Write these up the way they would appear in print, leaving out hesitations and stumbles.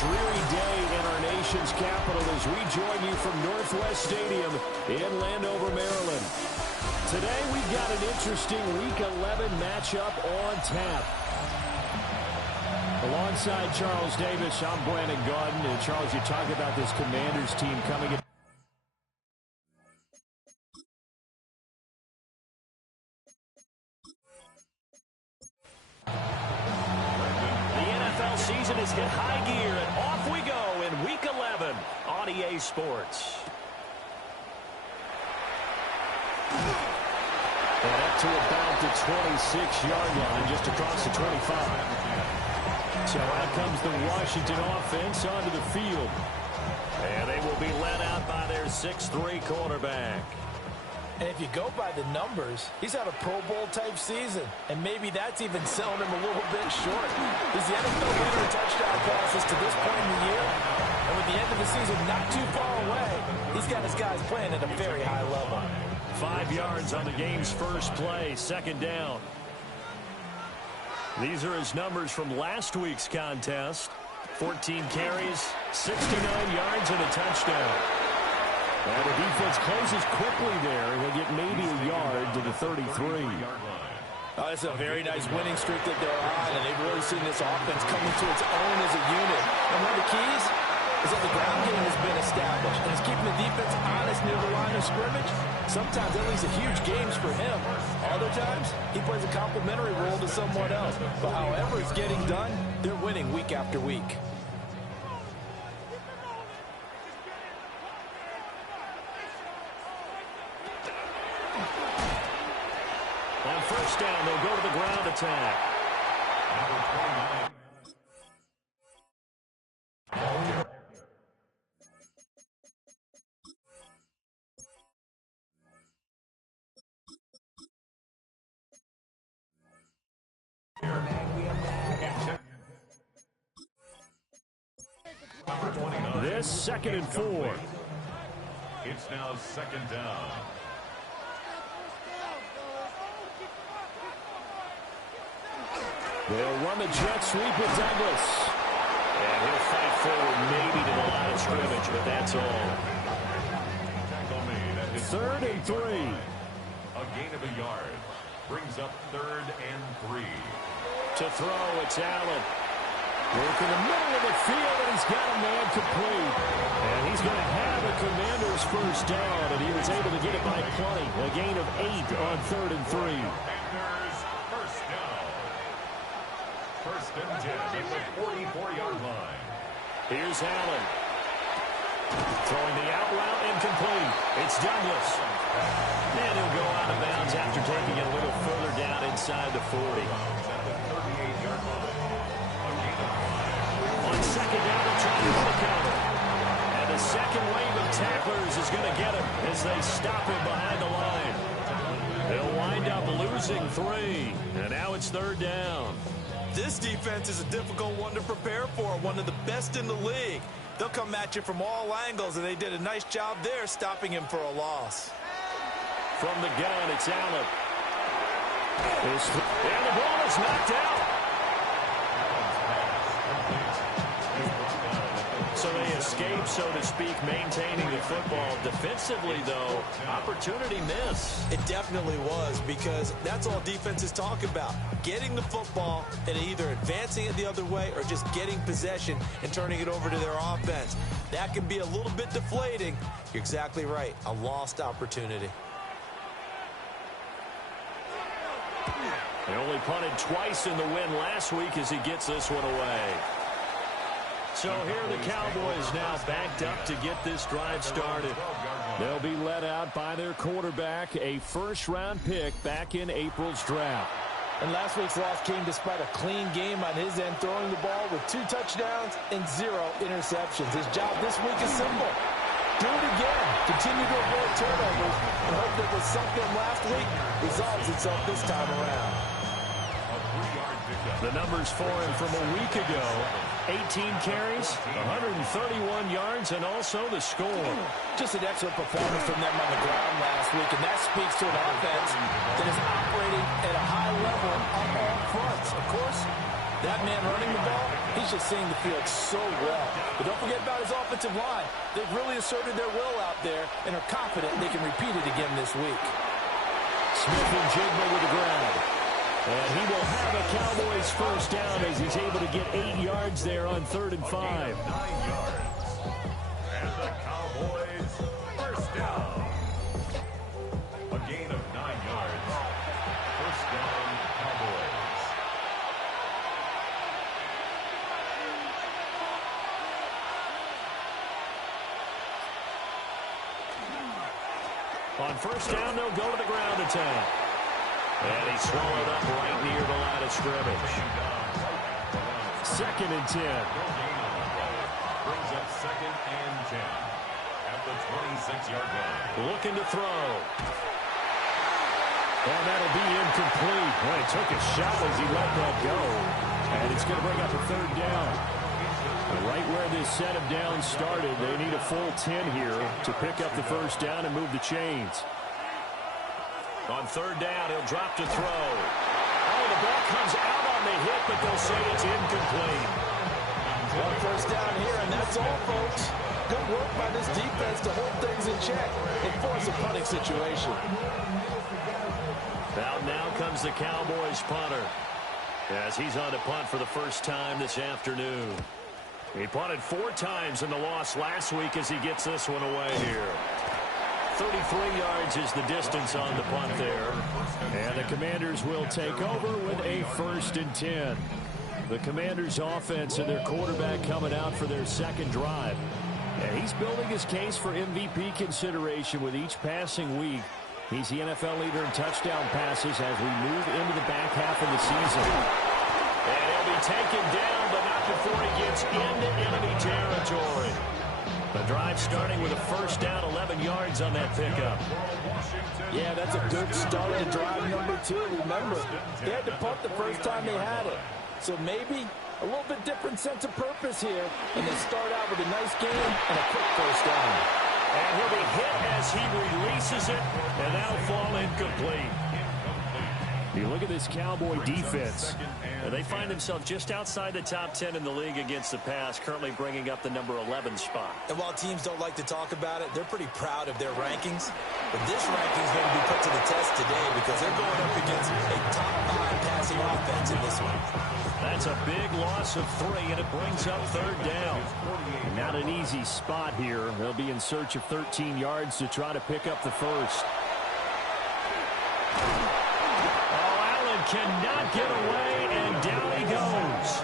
dreary day in our nation's capital as we join you from Northwest Stadium in Landover, Maryland. Today we've got an interesting Week 11 matchup on tap. Alongside Charles Davis, I'm Brandon Gaudin. And Charles, you talk about this Commanders team coming in. Season has hit high gear, and off we go in Week 11 on EA Sports. And up to about the 26-yard line, just across the 25. So out comes the Washington offense onto the field. And they will be led out by their 6'3" quarterback. And if you go by the numbers, he's had a Pro Bowl-type season. And maybe that's even selling him a little bit short. He's the NFL leader in touchdown passes to this point in the year. And with the end of the season not too far away, he's got his guys playing at a very high level. 5 yards on the game's first play, second down. These are his numbers from last week's contest. 14 carries, 69 yards, and a touchdown. And the defense closes quickly there. He'll get maybe a yard to the 33. Oh, it's a very nice winning streak that they're on, and they've really seen this offense come into its own as a unit. And one of the keys is that the ground game has been established, and it's keeping the defense honest near the line of scrimmage. Sometimes that leads to huge games for him. Other times, he plays a complementary role to someone else. But however it's getting done, they're winning week after week. On first down, they'll go to the ground attack. This 2nd and 4. It's now 2nd down. They'll run the jet sweep with Douglas. And he'll fight forward maybe to the line of scrimmage, but that's all. 3rd and 3. A gain of a yard. Brings up 3rd and 3. To throw, it's Allen. Work in the middle of the field, and he's got a man complete. And he's going to have a Commander's first down, and he was able to get it by plenty. A gain of 8 on 3rd and 3. Commanders first down. 1st and 10 at the 44-yard line. Here's Allen. Throwing the out route incomplete. It's Douglas. And he'll go out of bounds after taking it a little further down inside the 40. On 2nd down, they'll try to run the counter. And the second wave of tacklers is going to get him as they stop him behind the line. They'll wind up losing 3. And now it's 3rd down. This defense is a difficult one to prepare for, one of the best in the league. They'll come at you from all angles, and they did a nice job there stopping him for a loss. From the gun, it's Allen. And the ball is knocked out. So they escape, so to speak, maintaining the football. Defensively, though, opportunity miss. It definitely was, because that's all defenses talk about. Getting the football and either advancing it the other way or just getting possession and turning it over to their offense. That can be a little bit deflating. You're exactly right. A lost opportunity. They only punted twice in the win last week as he gets this one away. So here are the Cowboys now backed up to get this drive started. They'll be led out by their quarterback, a first-round pick back in April's draft. And last week's loss came despite a clean game on his end, throwing the ball with 2 touchdowns and 0 interceptions. His job this week is simple. Do it again. Continue to avoid turnovers and hope that what sunk them last week resolves itself this time around. The numbers for him from a week ago: 18 carries, 131 yards, and also the score. Just an excellent performance from them on the ground last week, and that speaks to an offense that is operating at a high level on all fronts. Of course, that man running the ball He's just seeing the field so well. But don't forget about his offensive line. They've really asserted their will out there and are confident they can repeat it again this week. Smith and Jigba with the grab. And he will have a Cowboys first down as he's able to get 8 yards there on 3rd and 5. 9 yards. And the Cowboys first down. A gain of 9 yards. First down, Cowboys. On first down, they'll go to the ground attack. And he's swallowed up right near the line of scrimmage. 2nd and 10. Brings up 2nd and 10 at the 26-yard line. Looking to throw. And that'll be incomplete. Well, he took a shot as he let that go. And it's going to bring up a 3rd down. Right where this set of downs started, they need a full 10 here to pick up the first down and move the chains. On 3rd down, he'll drop to throw. Oh, the ball comes out on the hit, but they'll say it's incomplete. One first down here, and that's all, folks. Good work by this defense to hold things in check and force a punting situation. Now comes the Cowboys punter as he's on to punt for the first time this afternoon. He punted 4 times in the loss last week as he gets this one away here. 33 yards is the distance on the punt there. And the Commanders will take over with a 1st and 10. The Commanders' offense and their quarterback coming out for their 2nd drive. And he's building his case for MVP consideration with each passing week. He's the NFL leader in touchdown passes as we move into the back half of the season. And he'll be taken down, but not before he gets into enemy territory. The drive starting with a first down, 11 yards on that pickup. Yeah, that's a good start to drive number 2. Remember, they had to punt the first time they had it. So maybe a little bit different sense of purpose here. And they start out with a nice game and a quick first down. And he'll be hit as he releases it, and that'll fall incomplete. You look at this Cowboy defense. They find themselves just outside the top 10 in the league against the pass, currently bringing up the number 11 spot. And while teams don't like to talk about it, they're pretty proud of their rankings. But this ranking is going to be put to the test today because they're going up against a top 5 passing offense in this one. That's a big loss of 3, and it brings up 3rd down. Not an easy spot here. They'll be in search of 13 yards to try to pick up the first. Cannot get away, and down he goes.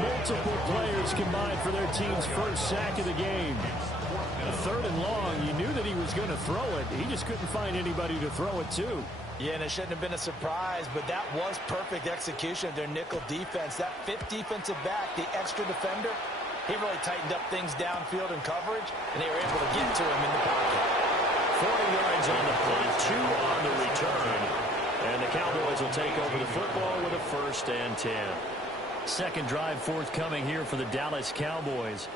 Multiple players combined for their team's first sack of the game. A 3rd and long, you knew that he was going to throw it. He just couldn't find anybody to throw it to. Yeah, and it shouldn't have been a surprise, but that was perfect execution of their nickel defense. That 5th defensive back, the extra defender, he really tightened up things downfield in coverage, and they were able to get to him in the pocket. 40 yards on the play, 2 on the return. And the Cowboys will take over the football with a 1st and 10. 2nd drive forthcoming here for the Dallas Cowboys.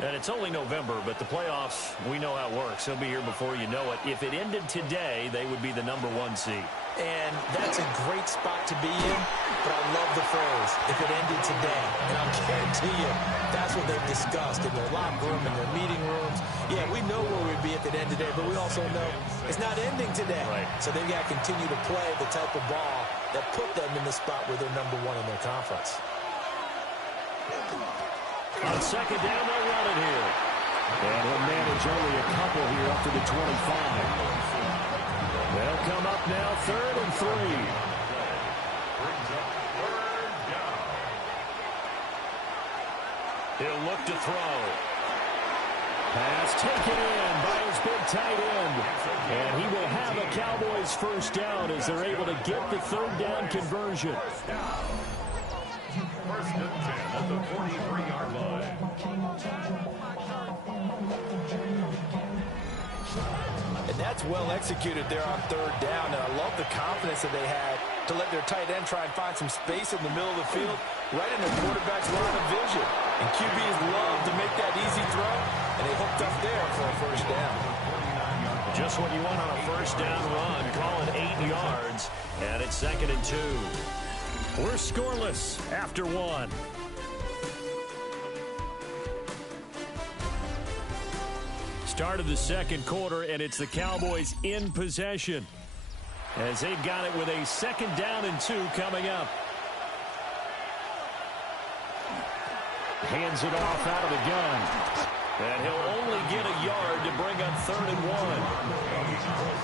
And it's only November, but the playoffs, we know how it works. They'll be here before you know it. If it ended today, they would be the number 1 seed. And that's a great spot to be in, but I love the phrase, if it ended today. And I'll guarantee you, that's what they've discussed in their locker room, in their meeting rooms. Yeah, we know where we'd be if it ended today, but we also know it's not ending today. Right. So they've got to continue to play the type of ball that put them in the spot where they're number 1 in their conference. On 2nd down, they'll run it here. And he'll manage only a couple here up to the 25. They'll come up now, 3rd and 3. Brings up 3rd down. He'll look to throw. Pass taken in by his big tight end. And he will have a Cowboys first down as they're able to get the 3rd down conversion. First and 10 at the 43-yard line. And that's well executed there on 3rd down. And I love the confidence that they had to let their tight end try and find some space in the middle of the field, right in their quarterback's line of vision. And QBs love to make that easy throw, and they hooked up there for a first down. Just what you want on a first down run. Call it 8 yards, and it's 2nd and 2. We're scoreless after 1. start of the second quarter, and it's the Cowboys in possession as they've got it with a 2nd down and 2 coming up. Hands it off out of the gun. And he'll only get a yard to bring up 3rd and 1.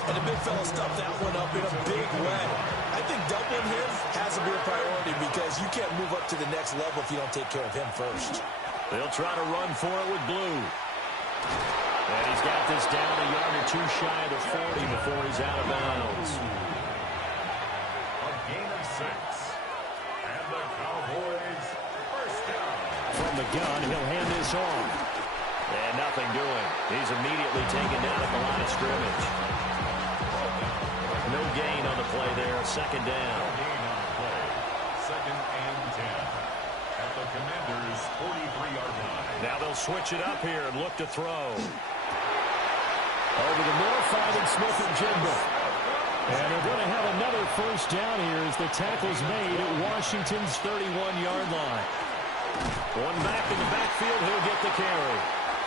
And the big fella stuffed that one up in a big way. I think doubling him has to be a priority because you can't move up to the next level if you don't take care of him first. They'll try to run for it with Blue. And he's got this down a yard or 2 shy of the 40 before he's out of bounds. A gain of 6. And the Cowboys first down. From the gun, he'll hand this off. And nothing doing. He's immediately taken down at the line of scrimmage. No gain on the play there. 2nd down. No gain on the play. 2nd and 10. At the Commanders' 43-yard line. Now they'll switch it up here and look to throw. Over the middle, finding Smith and Jigba. And they're going to have another first down here as the tackle's made at Washington's 31-yard line. One back in the backfield, he'll get the carry.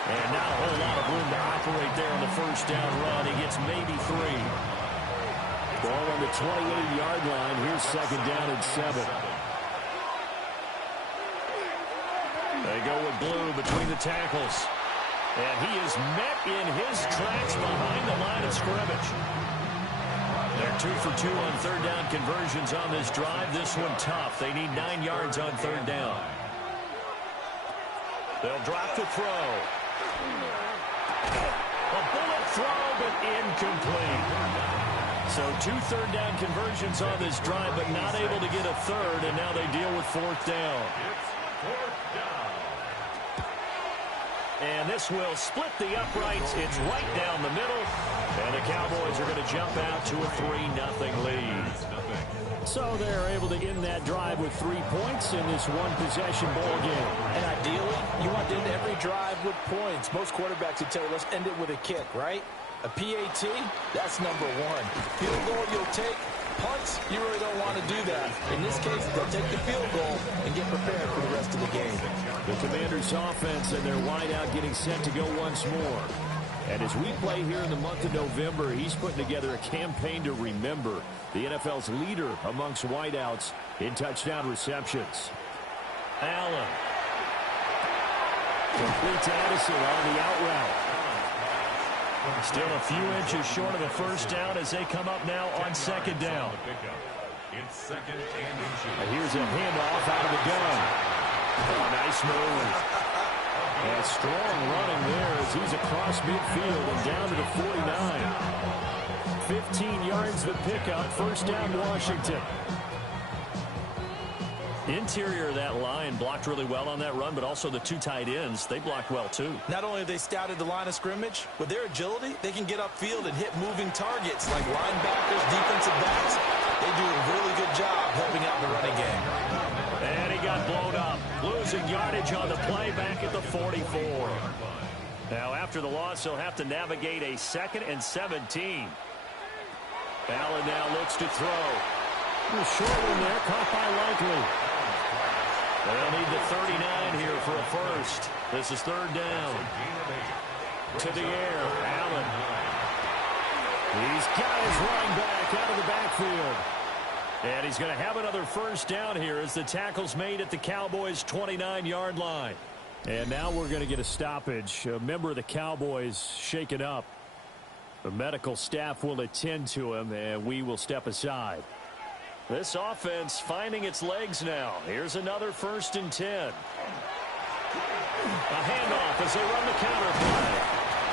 And not a whole lot of room to operate there on the first down run. He gets maybe 3. Ball on the 28-yard line. Here's 2nd down and 7. They go with Blue between the tackles. And he is met in his tracks behind the line of scrimmage. They're 2 for 2 on 3rd down conversions on this drive. This one tough. They need 9 yards on 3rd down. They'll drop to throw. A bullet throw, but incomplete. So 2 3rd down conversions on this drive, but not able to get a 3rd, and now they deal with 4th down. It's 4th down. And this will split the uprights. It's right down the middle. And the Cowboys are going to jump out to a 3-0 lead. So they're able to end that drive with 3 points in this one-possession ball game. And ideally, you want to end every drive with points. Most quarterbacks would tell you, let's end it with a kick, right? A PAT, that's number 1. Field goal you'll take. Punts, you really don't want to do that. In this case, they'll take the field goal and get prepared for the rest of the game. The Commanders' offense and their wideout getting set to go once more. And as we play here in the month of November, he's putting together a campaign to remember the NFL's leader amongst wideouts in touchdown receptions. Allen. Complete to Addison on the out route. Still a few inches short of a first down as they come up now on 2nd down. It's 2nd and inches. Here's a handoff out of the gun. Oh, nice move. And strong running there as he's across midfield and down to the 49. 15 yards the pickup. First down, Washington. Interior of that line blocked really well on that run, but also the 2 tight ends, they blocked well too. Not only have they scouted the line of scrimmage, with their agility, they can get upfield and hit moving targets like linebackers, defensive backs. They do a really good job helping out the running game. And he got blown up, losing yardage on the play back at the 44. Now after the loss, he'll have to navigate a 2nd and 17. Allen now looks to throw. A short one there, caught by Likely. They'll need the 39 here for a first. This is 3rd down. To the air, Allen. He's got his running back out of the backfield. And he's going to have another first down here as the tackle's made at the Cowboys' 29-yard line. And now we're going to get a stoppage. A member of the Cowboys shaken up. The medical staff will attend to him, and we will step aside. This offense finding its legs now. Here's another 1st and 10. A handoff as they run the counter play.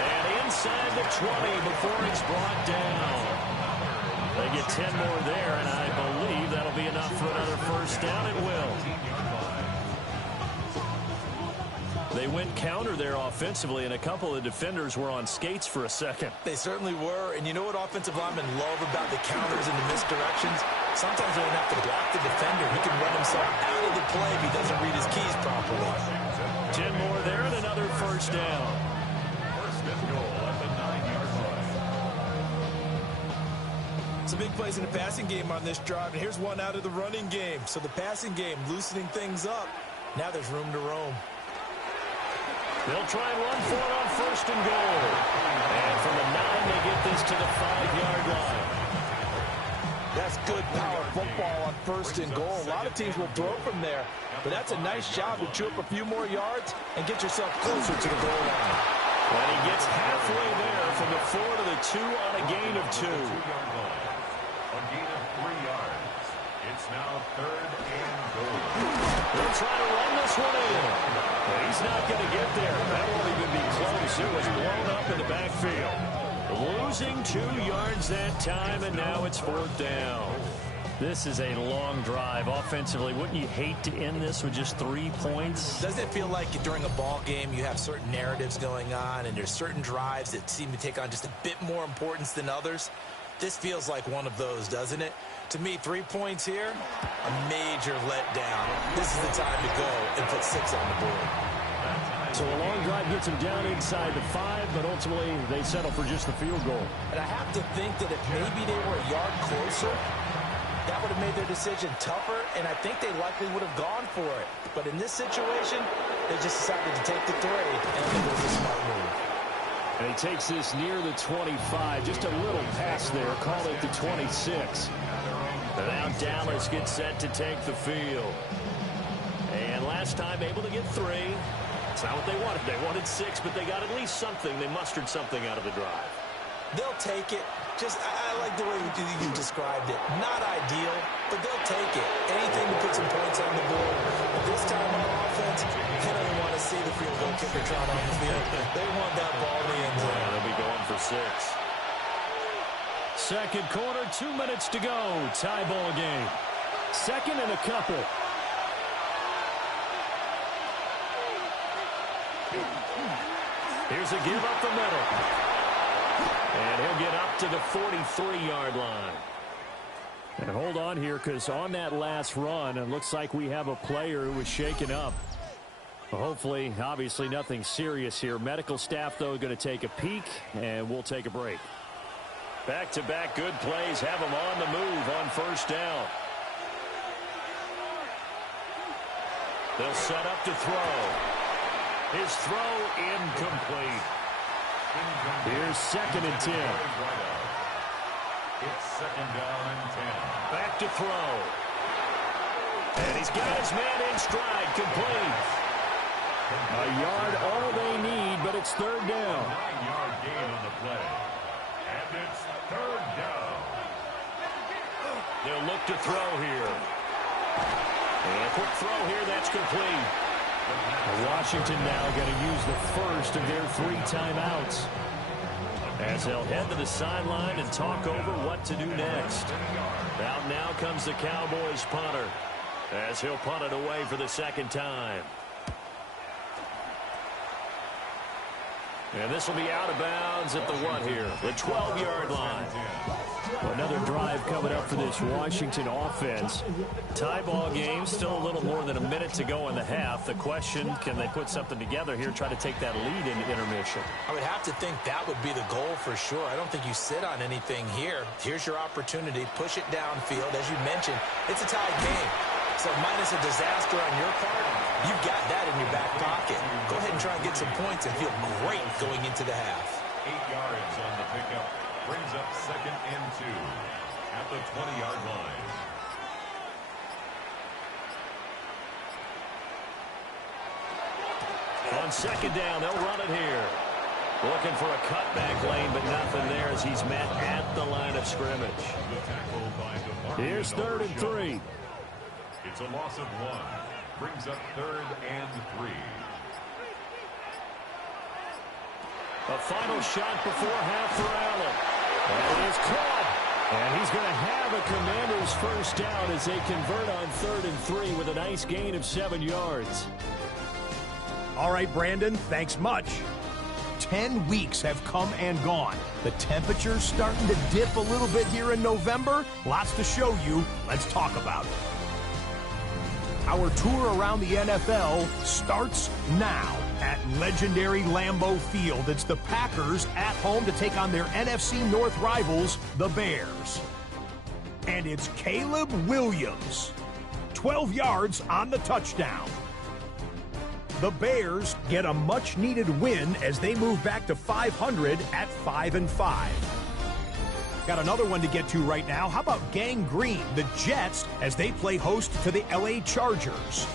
And inside the 20 before it's brought down. They get 10 more there, and I believe that'll be enough for another first down. It will. They went counter there offensively, and a couple of defenders were on skates for a second. They certainly were, and you know what offensive linemen love about the counters and the misdirections? Sometimes they don't have to block the defender. He can run himself out of the play if he doesn't read his keys properly. 10 more there and another first down. First and goal at the 9-yard line. Some big plays in the passing game on this drive, and here's one out of the running game. So the passing game loosening things up. Now there's room to roam. They'll try and run for it on 1st and goal. And from the 9, they get this to the 5-yard line. That's good power football on 1st and goal. A lot of teams will throw from there, but that's a nice job to chew up a few more yards and get yourself closer to the goal line. And he gets halfway there from the 4 to the 2 on a gain of 2. A gain of 3 yards. It's now 3rd and goal. They'll try to run this one in. But he's not going to get there. That won't even be close. It was blown up in the backfield. Losing 2 yards that time, and now it's 4th down. This is a long drive offensively. Wouldn't you hate to end this with just 3 points? Doesn't it feel like during a ball game you have certain narratives going on and there's certain drives that seem to take on just a bit more importance than others? This feels like one of those, doesn't it? To me, 3 points here, a major letdown. This is the time to go and put 6 on the board. So a long drive gets them down inside the 5, but ultimately they settle for just the field goal. And I have to think that if maybe they were a yard closer, that would have made their decision tougher, and I think they likely would have gone for it. But in this situation, they just decided to take the 3, and I think it was a smart move. And he takes this near the 25. Just a little pass there. Call it the 26. And now Dallas gets set to take the field. And last time able to get 3. It's not what they wanted. They wanted 6, but they got at least something. They mustered something out of the drive. They'll take it. I like the way you described it. Not ideal, but they'll take it. Anything to put some points on the board. But this time on offense, they don't want to see the field goal kicker trot on the field. They want that ball in the end zone. Yeah, they'll be going for 6. Second quarter, 2 minutes to go. Tie ball game. Second and a couple. Here's a give up the middle. And he'll get up to the 43-yard line. And hold on here, because on that last run, it looks like we have a player who was shaken up. Hopefully, obviously, nothing serious here. Medical staff, though, going to take a peek, and we'll take a break. Back-to-back good plays have him on the move on 1st down. They'll set up to throw. His throw incomplete. Here's 2nd and 10. It's 2nd down and 10. Back to throw. And he's got his man in stride, complete. A yard, all they need, but it's 3rd down. 9-yard gain on the play. And it's 3rd down. They'll look to throw here. And a quick throw here, that's complete. Washington now going to use the first of their 3 timeouts, as they'll head to the sideline and talk over what to do next. Out now comes the Cowboys punter, as he'll punt it away for the 2nd time. And this will be out of bounds at the what here? The 12-yard line. Another drive coming up for this Washington offense. Tie ball game, still a little more than a minute to go in the half. The question, can they put something together here, try to take that lead into intermission? I would have to think that would be the goal for sure. I don't think you sit on anything here. Here's your opportunity. Push it downfield. As you mentioned, it's a tied game. So minus a disaster on your part, you've got that in your back pocket. Go ahead and try and get some points and feel great going into the half. 8 yards on the pickup. Brings up 2nd and 2 at the 20-yard line. On 2nd down, they'll run it here. Looking for a cutback lane, but nothing there as he's met at the line of scrimmage. Here's 3rd and 3. It's a loss of 1. Brings up 3rd and 3. A final shot before half for Allen. And it is caught. And he's going to have a Commander's first down as they convert on 3rd and 3 with a nice gain of 7 yards. All right, Brandon, thanks much. 10 weeks have come and gone. The temperature's starting to dip a little bit here in November. Lots to show you. Let's talk about it. Our tour around the NFL starts now at legendary Lambeau Field. It's the Packers at home to take on their NFC North rivals, the Bears. And it's Caleb Williams. 12 yards on the touchdown. The Bears get a much-needed win as they move back to 500 at 5-5. Got another one to get to right now. How about Gang Green, the Jets, as they play host to the LA Chargers?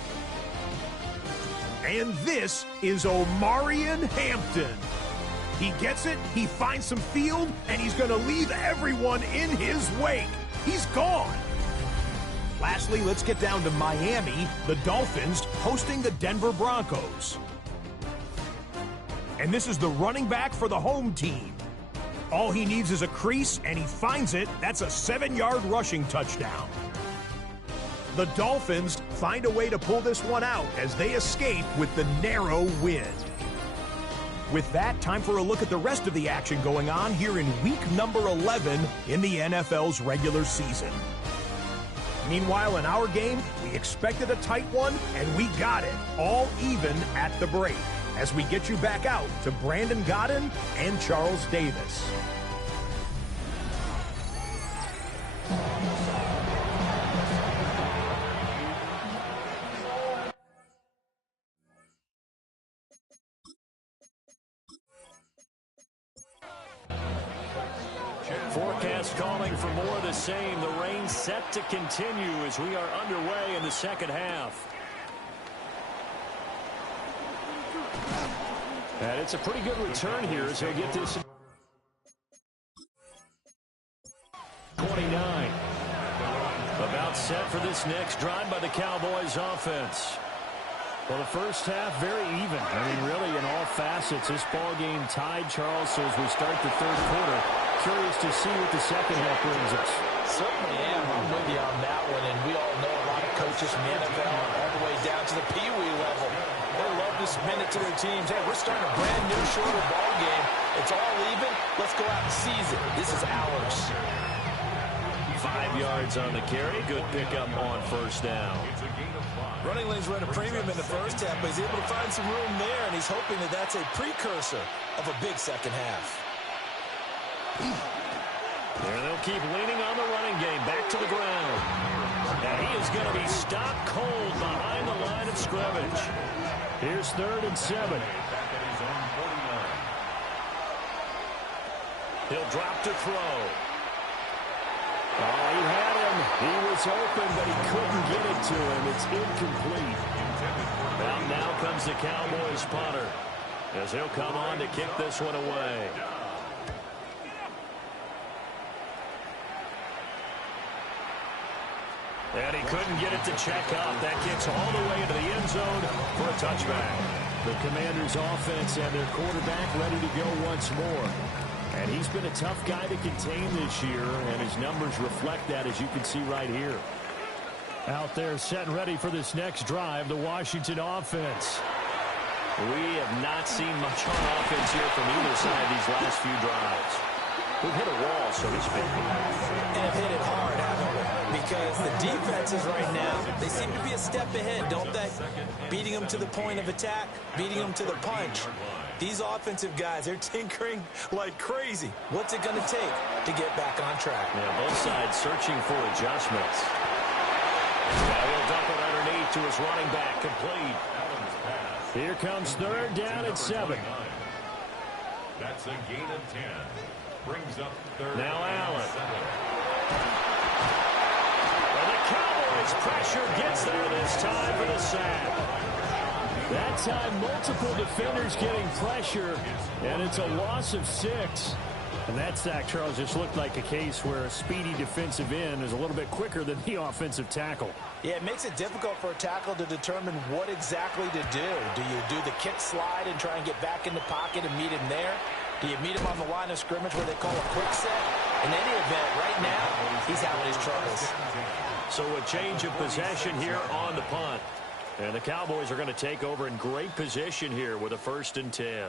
And this is Omarion Hampton. He gets it, he finds some field, and he's going to leave everyone in his wake. He's gone. Lastly, let's get down to Miami, the Dolphins hosting the Denver Broncos. And this is the running back for the home team. All he needs is a crease, and he finds it. That's a 7-yard rushing touchdown. The Dolphins find a way to pull this one out as they escape with the narrow win. With that, time for a look at the rest of the action going on here in week number 11 in the NFL's regular season. Meanwhile, in our game, we expected a tight one, and we got it, all even at the break, as we get you back out to Brandon Godden and Charles Davis. Forecast calling for more of the same. The rain set to continue as we are underway in the second half. And it's a pretty good return here as he'll get this. 29. About set for this next drive by the Cowboys offense. Well, the first half, very even. I mean, really, in all facets, this ball game tied, Charles. So as we start the third quarter, curious to see what the second half brings us. Certainly am. I'm with you on that one. And we all know a lot of coaches from the NFL all the way down to the Pee Wee level. They love to spin it to their teams. Hey, we're starting a brand new, shorter ball game. It's all even. Let's go out and seize it. This is ours. 5 yards on the carry. Good pickup on first down. Running lanes run a premium in the first half, but he's able to find some room there, and he's hoping that that's a precursor of a big second half. There they'll keep leaning on the running game. Back to the ground. And he is going to be stopped cold behind the line of scrimmage. Here's 3rd and 7. He'll drop to throw. Oh, he had him. He was open, but he couldn't get it to him. It's incomplete. Now comes the Cowboys punter as he'll come on to kick this one away. And he couldn't get it to check up. That kicks all the way into the end zone for a touchback. The Commanders' offense and their quarterback ready to go once more. And he's been a tough guy to contain this year, and his numbers reflect that, as you can see right here. Out there set and ready for this next drive, the Washington offense. We have not seen much on offense here from either side these last few drives. We've hit a wall, so to speak. And have hit it hard, haven't we? Because the defenses right now, they seem to be a step ahead, don't they? Beating them to the point of attack, beating them to the punch. These offensive guys, they're tinkering like crazy. What's it going to take to get back on track? Yeah, both sides searching for adjustments. Now he'll dump it underneath to his running back, complete. Here comes 3rd down and 7. That's a gain of 10. Brings up 3rd. Now Allen. And the Cowboys pressure gets there this time for the sack. That time, multiple defenders getting pressure, and it's a loss of 6. And that sack, Charles, just looked like a case where a speedy defensive end is a little bit quicker than the offensive tackle. Yeah, it makes it difficult for a tackle to determine what exactly to do. Do you do the kick slide and try and get back in the pocket and meet him there? Do you meet him on the line of scrimmage where they call a quick set? In any event, right now, he's having his troubles. So a change of possession here on the punt. And the Cowboys are going to take over in great position here with a 1st and 10.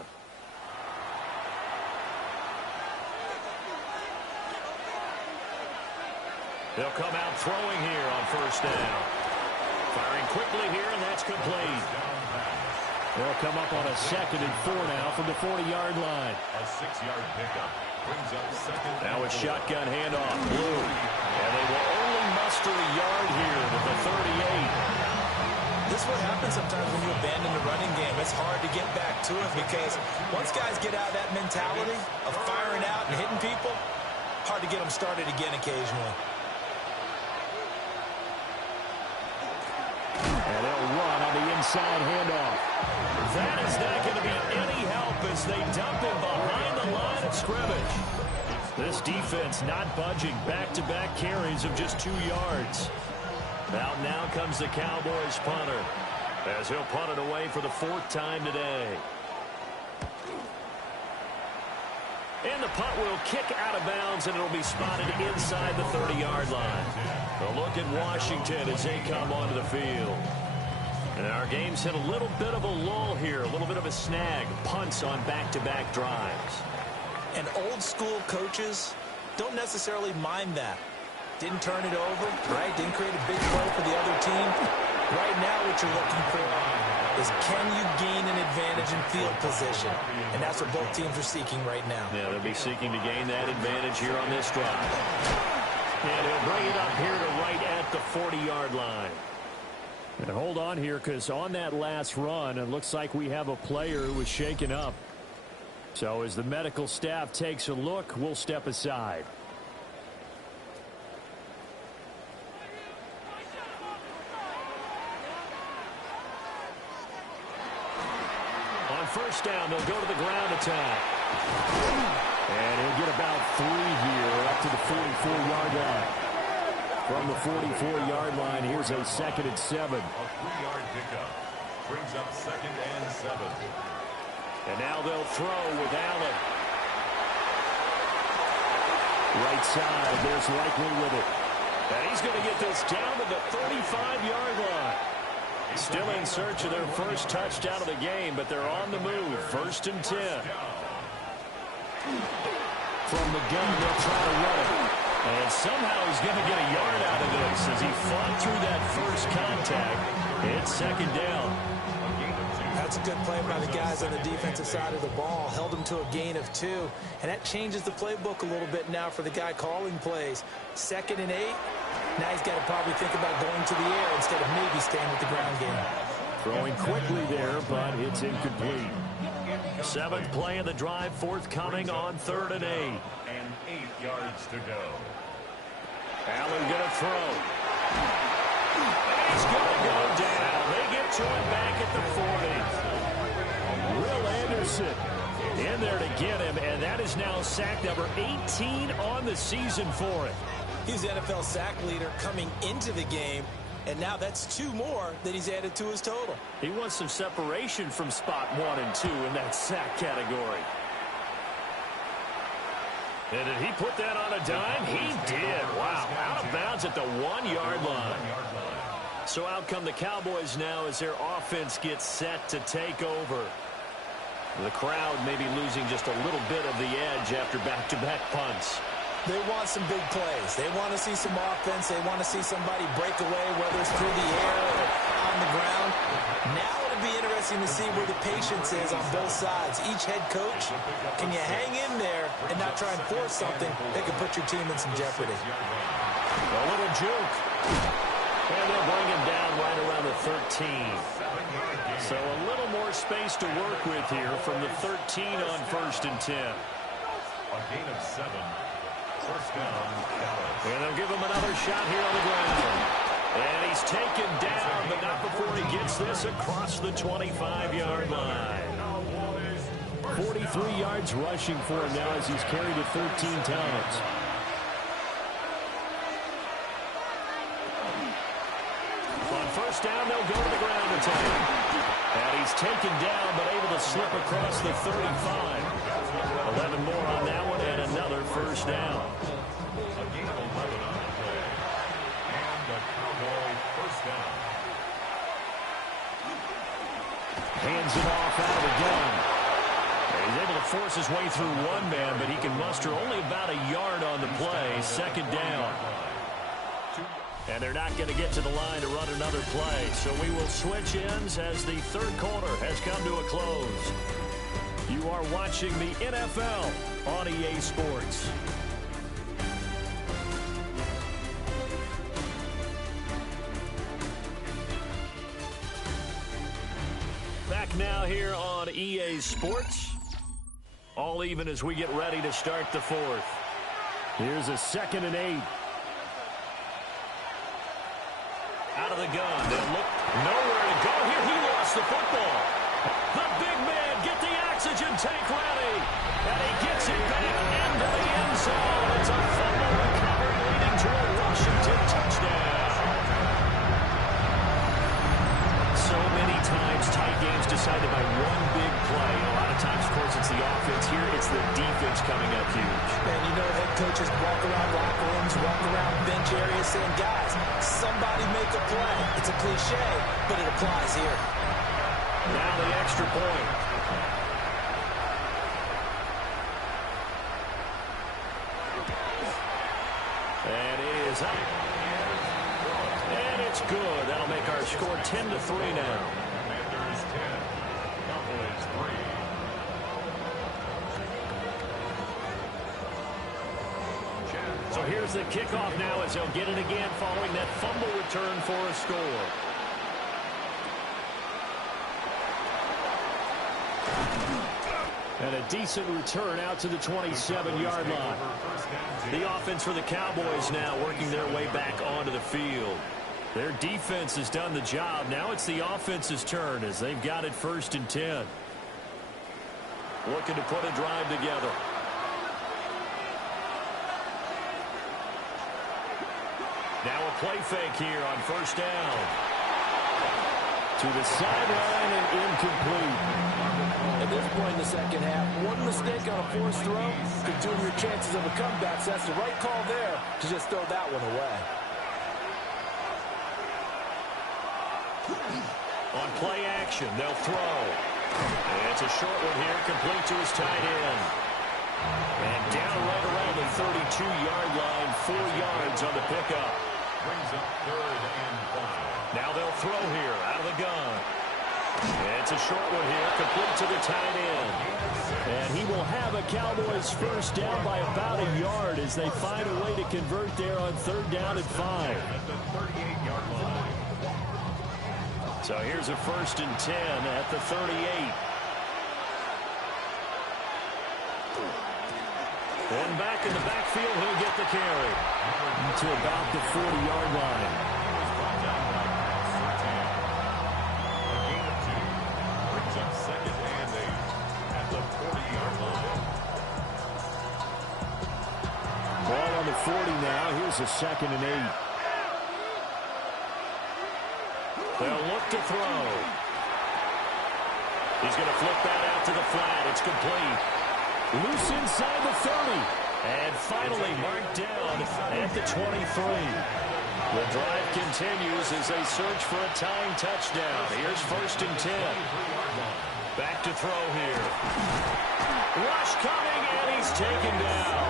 They'll come out throwing here on 1st down. Firing quickly here, and that's complete. They'll come up on a 2nd and 4 now from the 40-yard line. A 6-yard pickup. Brings up 2nd. Now a shotgun handoff. Blue. And they will only muster a yard here with the 38. This is what happens sometimes when you abandon the running game. It's hard to get back to it because once guys get out of that mentality of firing out and hitting people, hard to get them started again occasionally. And they'll run on the inside handoff. That is not going to be any help as they dump him behind the line of scrimmage. This defense not budging. Back-to-back carries of just 2 yards. Out now comes the Cowboys punter as he'll punt it away for the 4th time today. And the punt will kick out of bounds, and it'll be spotted inside the 30-yard line. A look at Washington as they come onto the field. And our game's hit a little bit of a lull here, a little bit of a snag. Punts on back-to-back drives. And old-school coaches don't necessarily mind that. Didn't turn it over, right? Didn't create a big play for the other team. Right now what you're looking for is can you gain an advantage in field position? And that's what both teams are seeking right now. Yeah, they'll be seeking to gain that advantage here on this drive. And he'll bring it up here to right at the 40-yard line. And hold on here, because on that last run, it looks like we have a player who was shaken up. So as the medical staff takes a look, we'll step aside. On first down, they'll go to the ground attack. And he'll get about 3 here up to the 44-yard line. From the 44-yard line, here's a 2nd and 7. A 3-yard pickup brings up 2nd and 7. And now they'll throw with Allen. Right side, there's Likely with it. And he's going to get this down to the 35-yard line. Still in search of their first touchdown of the game, but they're on the move. 1st and 10. From the gun, they'll try to run it. And somehow he's going to get a yard out of this as he fought through that first contact. It's 2nd down. That's a good play by the guys on the defensive side of the ball. Held him to a gain of 2. And that changes the playbook a little bit now for the guy calling plays. 2nd and 8. Now he's got to probably think about going to the air instead of maybe staying with the ground game. Throwing quickly there, but it's incomplete. 7th play of the drive, forthcoming on 3rd and 8. And 8 yards to go. Allen going to throw. He's going to go down. They get to him back at the 40. Will Anderson in there to get him, and that is now sack number 18 on the season for him. He's the NFL sack leader coming into the game, and now that's 2 more that he's added to his total. He wants some separation from spot 1 and 2 in that sack category. And did he put that on a dime? He did. Wow. Out of bounds at the 1-yard line. So out come the Cowboys now as their offense gets set to take over. The crowd maybe losing just a little bit of the edge after back-to-back punts. They want some big plays. They want to see some offense. They want to see somebody break away, whether it's through the air or on the ground. Now it'll be interesting to see where the patience is on both sides. Each head coach, can you hang in there and not try and force something that could put your team in some jeopardy? A little juke. And they'll bring him down right around the 13. So a little more space to work with here from the 13 on 1st and 10. A gain of 7. First down, Dallas. And they'll give him another shot here on the ground. And he's taken down, but not before he gets this across the 25-yard line. 43 yards rushing for him now as he's carried it 13 times. On first down, they'll go to the ground attack. And he's taken down, but able to slip across the 35. 11 more on that one, and another first down. A gain of 11 on the play. And a Cowboy first down. Hands it off out of the gun. He's able to force his way through one man, but he can muster only about a yard on the play. 2nd down. And they're not going to get to the line to run another play. So we will switch ends as the 3rd quarter has come to a close. You are watching the NFL on EA Sports. back now here on EA Sports. All even as we get ready to start the fourth. Here's a 2nd and 8. Out of the gun. They'll look nowhere to go here. He lost the football. The big man get the oxygen tank ready. And he gets it back into the end zone. It's a fumble recovery leading to a Washington touchdown. So many times tight games decided by one big play. A lot of times, of course, it's the offense. Here, it's the defense coming up huge. And you know head coaches walk around locker rooms, walk around bench areas saying, guys, somebody make a play. It's a cliche, but it applies here. Now the extra point. And it is up. And it's good. That'll make our score 10-3 now. Commanders 10, Cowboys 3. So here's the kickoff now as they'll get it again following that fumble return for a score. And a decent return out to the 27-yard line. The offense for the Cowboys now working their way back onto the field. Their defense has done the job. Now it's the offense's turn as they've got it 1st and 10. Looking to put a drive together. Now a play fake here on 1st down. To the sideline and incomplete. At this point in the second half, one mistake on a forced throw could doom your chances of a comeback. So that's the right call there to just throw that one away. On play action, they'll throw. And it's a short one here, complete to his tight end. And down right around the 32-yard line, 4 yards on the pickup. Brings up 3rd and 5. Now they'll throw here, out of the gun. And it's a short one here, complete to the tight end. And he will have a Cowboys 1st down by about a yard as they find a way to convert there on 3rd down and 5. At the 38-yard line. So here's a 1st and 10 at the 38. And back in the backfield, he'll get the carry to about the 40-yard line. A gain of 2. Brings up 2nd and 8 at the 40-yard line. Ball on the 40 now. Here's a 2nd and 8. They'll look to throw. He's going to flip that out to the flat. It's complete. Loose inside the 30. And finally marked down at the 23. The drive continues as they search for a tying touchdown. Here's 1st and 10. Back to throw here. Rush coming, and he's taken down.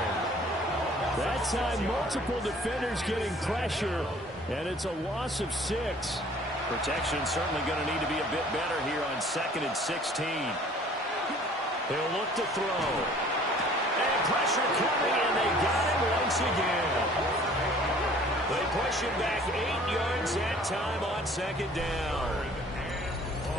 That time, multiple defenders getting pressure, and it's a loss of 6. Protection certainly going to need to be a bit better here on 2nd and 16. They'll look to throw. And pressure coming, and they got him once again. They push him back 8 yards that time on 2nd down.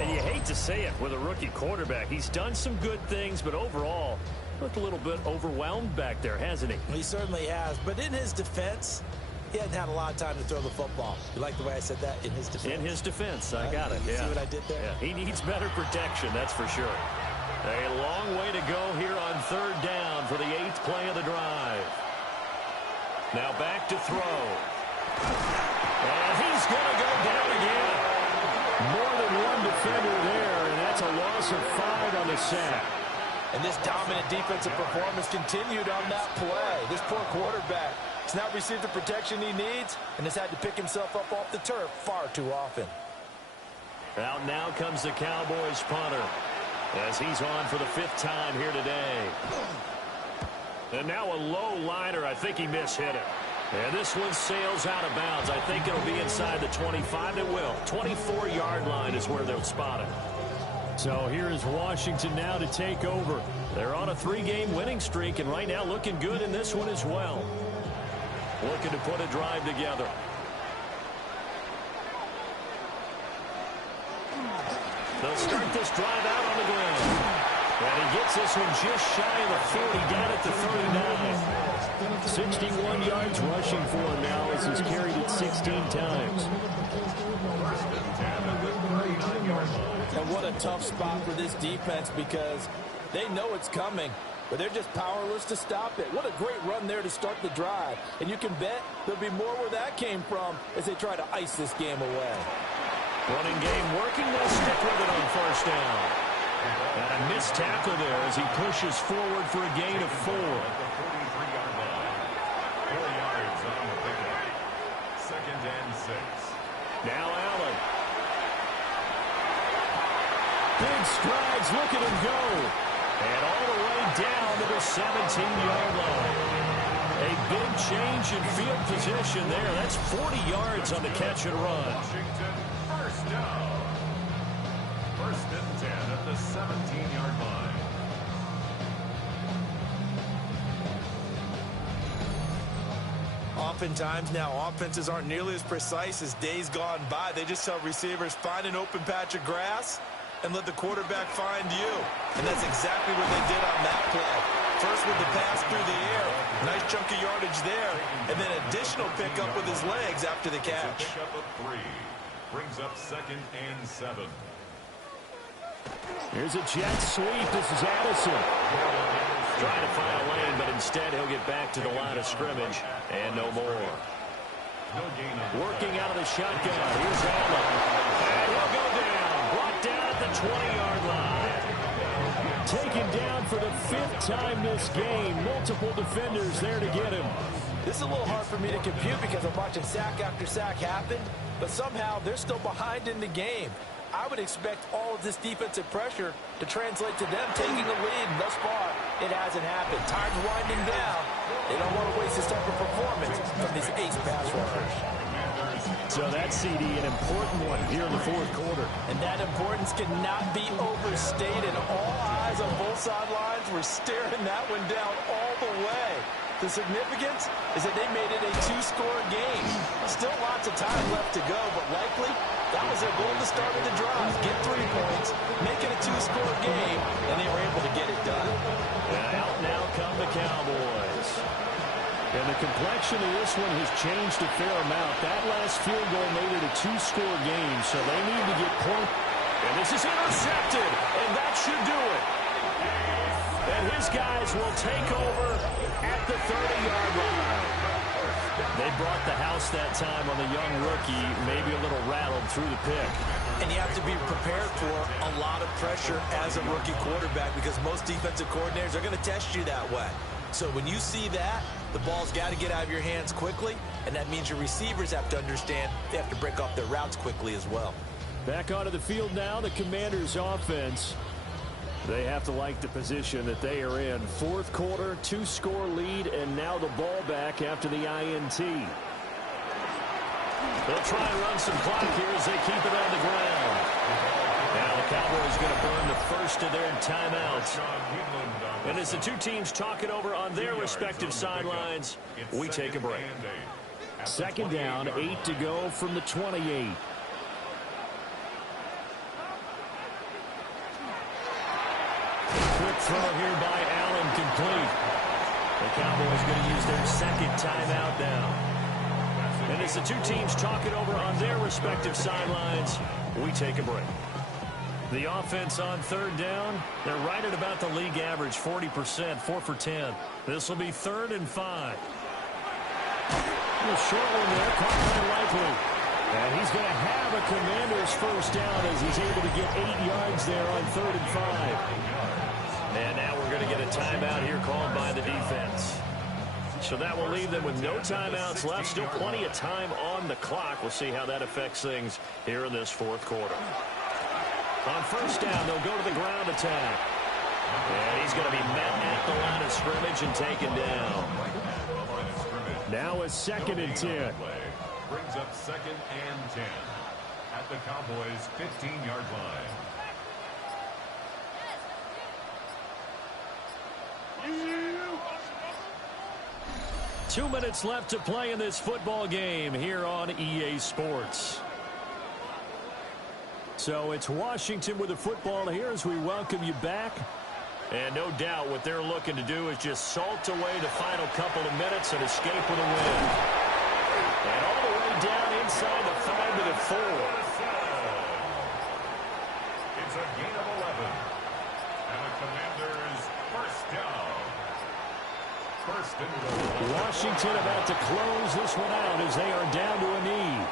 And you hate to say it with a rookie quarterback. He's done some good things, but overall, looked a little bit overwhelmed back there, hasn't he? He certainly has, but in his defense, he hadn't had a lot of time to throw the football. You like the way I said that? In his defense. In his defense, I got it. You Yeah. see what I did there? Yeah, he needs better protection, that's for sure. A long way to go here on 3rd down for the 8th play of the drive. Now back to throw. And he's going to go down again. More than one defender there, and that's a loss of 5 on the sack. And this dominant defensive performance continued on that play. This poor quarterback has not received the protection he needs and has had to pick himself up off the turf far too often. Out now comes the Cowboys punter as he's on for the 5th time here today. And now a low liner. I think he mishit it. And this one sails out of bounds. I think it'll be inside the 25. It will. 24-yard line is where they'll spot it. So here is Washington now to take over. They're on a 3-game winning streak, and right now looking good in this one as well. Looking to put a drive together. They'll start this drive out on the ground. And he gets this one just shy of the 40, down at the 39. 61 yards rushing for him now as he's carried it 16 times. And what a tough spot for this defense because they know it's coming, but they're just powerless to stop it. What a great run there to start the drive. And you can bet there'll be more where that came from as they try to ice this game away. Running game working. They'll stick with it on first down. And a missed tackle there as he pushes forward for a gain of 4. 4 yards on the pickup. 2nd and 6. Now Allen. Big strides. Look at him go. And all the way down to the 17-yard line. A big change in field position there. That's 40 yards on the catch and run. Washington, first down. 1st and 10 at the 17-yard line. Oftentimes now, offenses aren't nearly as precise as days gone by. They just tell receivers, find an open patch of grass and let the quarterback find you. And that's exactly what they did on that play. First with the pass through the air. Nice chunk of yardage there. And then additional pickup with his legs after the catch. Pickup of 3. Brings up 2nd and 7. Here's a jet sweep. This is Addison. Trying to find a lane, but instead he'll get back to the line of scrimmage. And no more. Working out of the shotgun. Here's Allen. And he'll go down. Brought down at the 20-yard line. Taken down for the 5th time this game. Multiple defenders there to get him. This is a little hard for me to compute because I'm watching sack after sack happen, but somehow they're still behind in the game. I would expect all of this defensive pressure to translate to them taking a lead, and thus far, it hasn't happened. Time's winding down. They don't want to waste this type of performance from these ace pass rushers. So that CD, an important one here in the 4th quarter. And that importance cannot be overstated. All eyes on both sidelines were staring that one down all the way. The significance is that they made it a 2-score game. Still lots of time left to go, but likely that was their goal at the start of the drive. Get 3 points, make it a 2-score game, and they were able to get it done. And out now come the Cowboys. And the complexion of this one has changed a fair amount. That last field goal made it a 2-score game, so they need to get points. And this is intercepted, and that should do it. And his guys will take over at the 30-yard line. They brought the house that time on the young rookie, maybe a little rattled through the pick. And you have to be prepared for a lot of pressure as a rookie quarterback because most defensive coordinators are going to test you that way. So when you see that, the ball's got to get out of your hands quickly, and that means your receivers have to understand they have to break off their routes quickly as well. Back onto the field now, the Commanders' offense. They have to like the position that they are in. 4th quarter, 2-score lead, and now the ball back after the INT. They'll try and run some clock here as they keep it on the ground. Now the Cowboys going to burn the first of their timeouts. And as the two teams talk it over on their respective sidelines, we take a break. 2nd down, 8 to go from the 28. Quick throw here by Allen, complete. The Cowboys going to use their 2nd timeout now. And as the two teams talk it over on their respective sidelines, we take a break. The offense on 3rd down, they're right at about the league average, 40%, 4 for 10. This will be 3rd and 5. A short one there, caught by Likely. And he's going to have a Commander's first down as he's able to get 8 yards there on 3rd and 5. And now we're going to get a timeout here called by the defense. So that will leave them with no timeouts left. Still plenty of time on the clock. We'll see how that affects things here in this 4th quarter. On 1st down, they'll go to the ground attack. And he's going to be met at the line of scrimmage and taken down. Now a 2nd and 10. Brings up 2nd and 10 at the Cowboys' 15-yard line. 2 minutes left to play in this football game here on EA Sports. So it's Washington with the football here as we welcome you back. And no doubt what they're looking to do is just salt away the final couple of minutes and escape with a win. And all the way down inside the 5-minute 4. It's a gain of 11. And the Commanders first down. First and goal. Washington about to close this one out as they are down to a knee.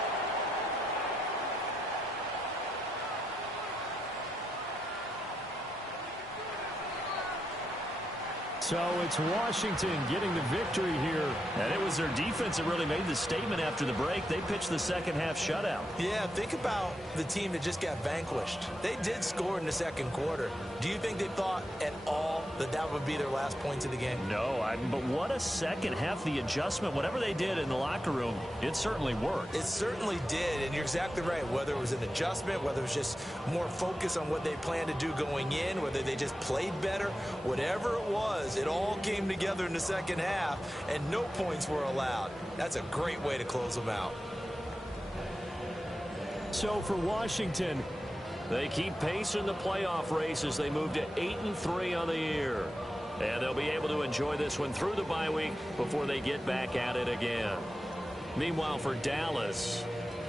So it's Washington getting the victory here. And it was their defense that really made the statement after the break. They pitched the second-half shutout. Yeah, think about the team that just got vanquished. They did score in the second quarter. Do you think they thought at all that that would be their last points of the game? No, but what a second half. The adjustment, whatever they did in the locker room, it certainly worked. It certainly did, and you're exactly right. Whether it was an adjustment, whether it was just more focus on what they planned to do going in, whether they just played better, whatever it was, it all came together in the second half, and no points were allowed. That's a great way to close them out. So for Washington, they keep pace in the playoff race as they move to 8-3 on the year. And they'll be able to enjoy this one through the bye week before they get back at it again. Meanwhile, for Dallas,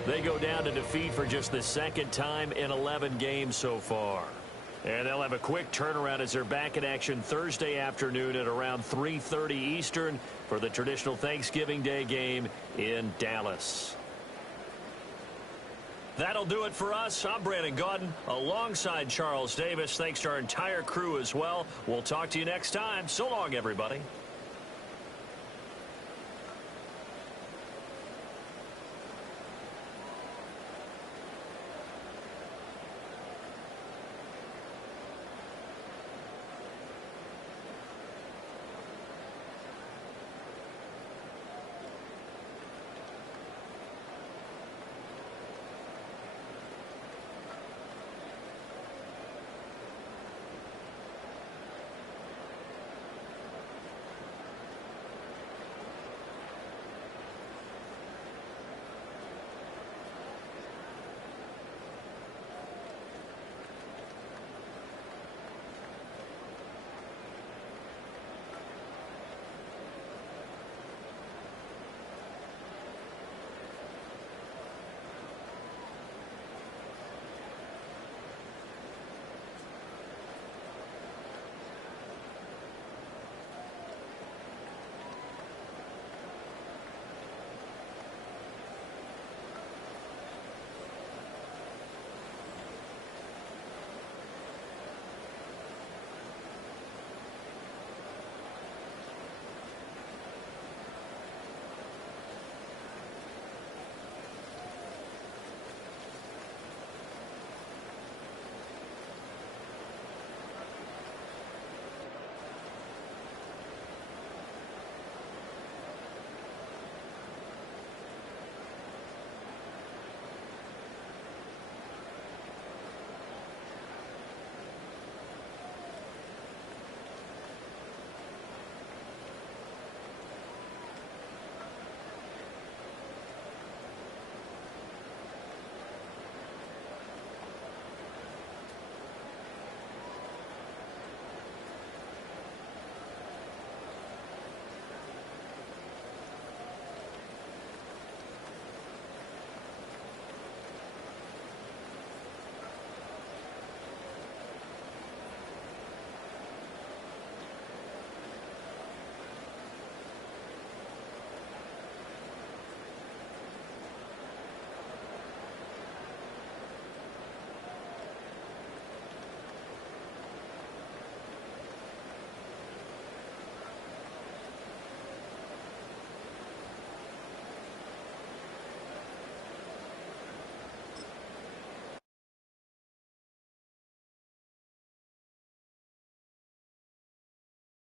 they go down to defeat for just the second time in 11 games so far. And they'll have a quick turnaround as they're back in action Thursday afternoon at around 3:30 Eastern for the traditional Thanksgiving Day game in Dallas. That'll do it for us. I'm Brandon Gaudin alongside Charles Davis. Thanks to our entire crew as well. We'll talk to you next time. So long, everybody.